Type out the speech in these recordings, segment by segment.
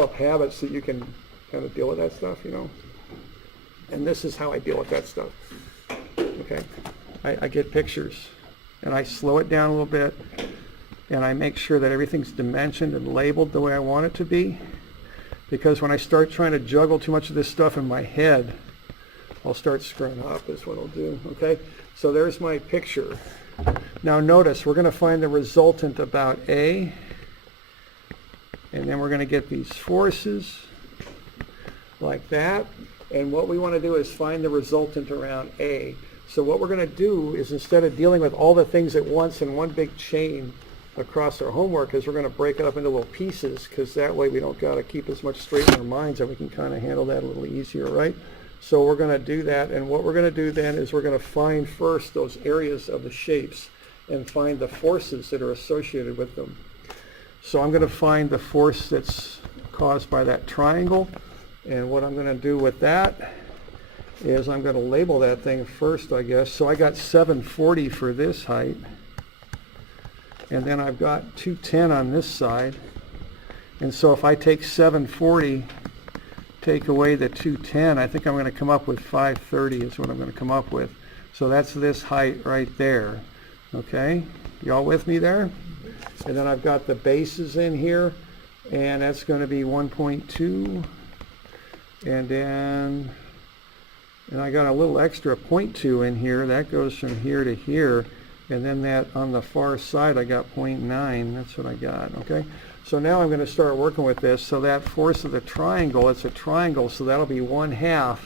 Develop habits that you can kind of deal with that stuff, you know. And this is how I deal with that stuff. Okay, I get pictures, and I slow it down a little bit, and I make sure that everything's dimensioned and labeled the way I want it to be. Because when I start trying to juggle too much of this stuff in my head, I'll start screwing up, is what I'll do. Okay, so there's my picture. Now notice, we're going to find the resultant about A, and then we're going to get these forces like that. And what we want to do is find the resultant around A. So what we're going to do is, instead of dealing with all the things at once in one big chain across our homework, is we're going to break it up into little pieces, because that way we don't got to keep as much straight in our minds, and we can kind of handle that a little easier, right? So we're going to do that, and what we're going to do then is we're going to find first those areas of the shapes and find the forces that are associated with them. So I'm going to find the force that's caused by that triangle, and what I'm going to do with that is I'm going to label that thing first, I guess. So I got 740 for this height, and then I've got 210 on this side. And so if I take 740, take away the 210, I think I'm going to come up with 530 is what I'm going to come up with. So that's this height right there. Okay, y'all with me there? And then I've got the bases in here, and that's going to be 1.2, and then I got a little extra 0.2 in here. That goes from here to here, and then that on the far side I got 0.9. That's what I got. Okay, so now I'm going to start working with this. So that force of the triangle, it's a triangle, so that'll be 1/2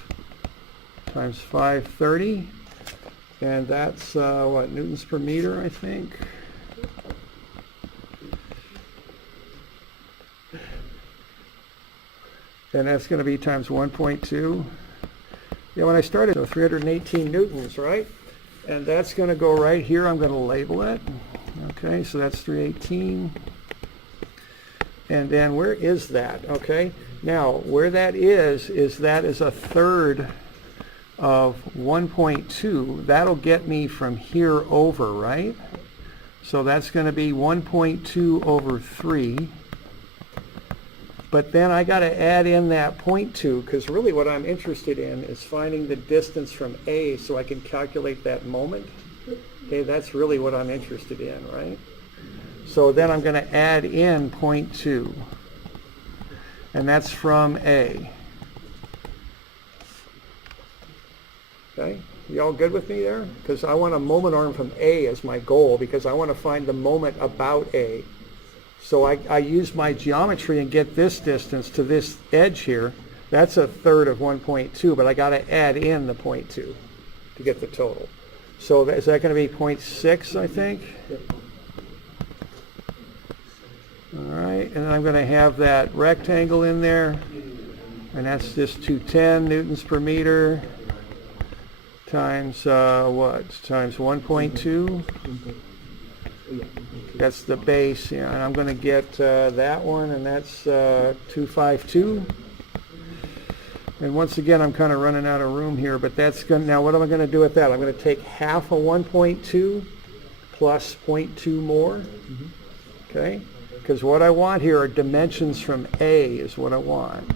times 530, and that's what, newtons per meter, I think. And that's going to be times 1.2. Yeah, when I started, 318 newtons, right? And that's going to go right here. I'm going to label it. Okay, so that's 318. And then where is that? Okay, now where that is that is a third of 1.2. That'll get me from here over, right? So that's going to be 1.2 over 3. But then I got to add in that 0.2, because really what I'm interested in is finding the distance from A so I can calculate that moment. Okay, that's really what I'm interested in, right? So then I'm going to add in 0.2, and that's from A. Okay, you all good with me there? Because I want a moment arm from A as my goal, because I want to find the moment about A. So I use my geometry and get this distance to this edge here. That's a third of 1.2, but I got to add in the 0.2 to get the total. So is that going to be 0.6, I think? All right, and then I'm going to have that rectangle in there, and that's just 210 newtons per meter times what? Times 1.2. That's the base, yeah, and I'm going to get that one, and that's 252. And once again, I'm kind of running out of room here, but that's going. Now, what am I going to do with that? I'm going to take half of 1.2 plus 0.2 more. Okay, because what I want here are dimensions from A is what I want.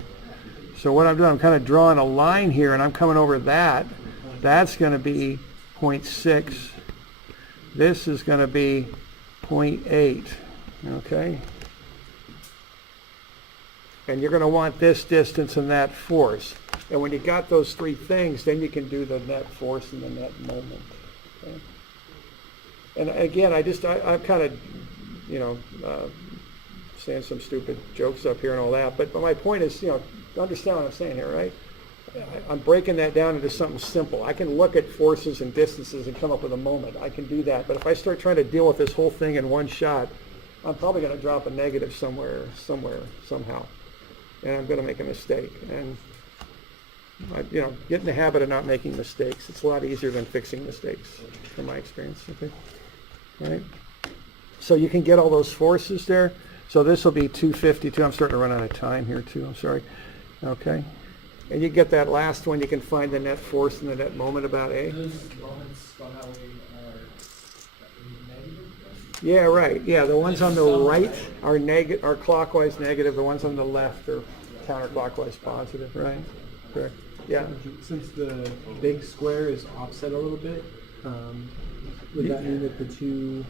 So what I'm doing, I'm kind of drawing a line here, and I'm coming over that. That's going to be 0.6. This is going to be 0.8, okay? And you're going to want this distance and that force. And when you got those three things, then you can do the net force and the net moment. Okay? And again, I'm kind of, you know, saying some stupid jokes up here and all that, but my point is, you know, understand what I'm saying here, right? I'm breaking that down into something simple. I can look at forces and distances and come up with a moment. I can do that. But if I start trying to deal with this whole thing in one shot, I'm probably going to drop a negative somewhere, somehow. And I'm going to make a mistake. And, you know, get in the habit of not making mistakes. It's a lot easier than fixing mistakes, from my experience. Okay? All right? So you can get all those forces there. So this will be 252. I'm starting to run out of time here, too. I'm sorry. Okay. And you get that last one, you can find the net force and the net moment about A. Those moments somehow are negative? Yeah, right. Yeah, the ones on the right are clockwise negative. The ones on the left are counterclockwise positive. Right. Correct. Yeah. Since the big square is offset a little bit, would that mean that the two,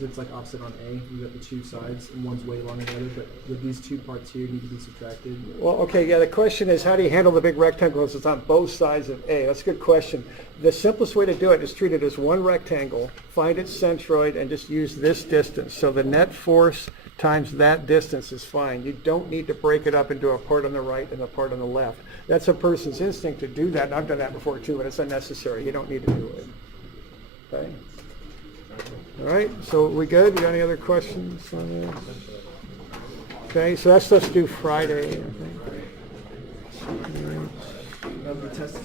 it's like offset on A, you got the two sides and one's way longer than the other, but would these two parts here need to be subtracted? Well, okay, yeah, the question is how do you handle the big rectangle if it's on both sides of A? That's a good question. The simplest way to do it is treat it as one rectangle, find its centroid, and just use this distance. So the net force times that distance is fine. You don't need to break it up into a part on the right and a part on the left. That's a person's instinct to do that, and I've done that before too, but it's unnecessary. You don't need to do it. Okay? All right, so we good? You got any other questions on this? Okay, so that stuff's due Friday, I think. The test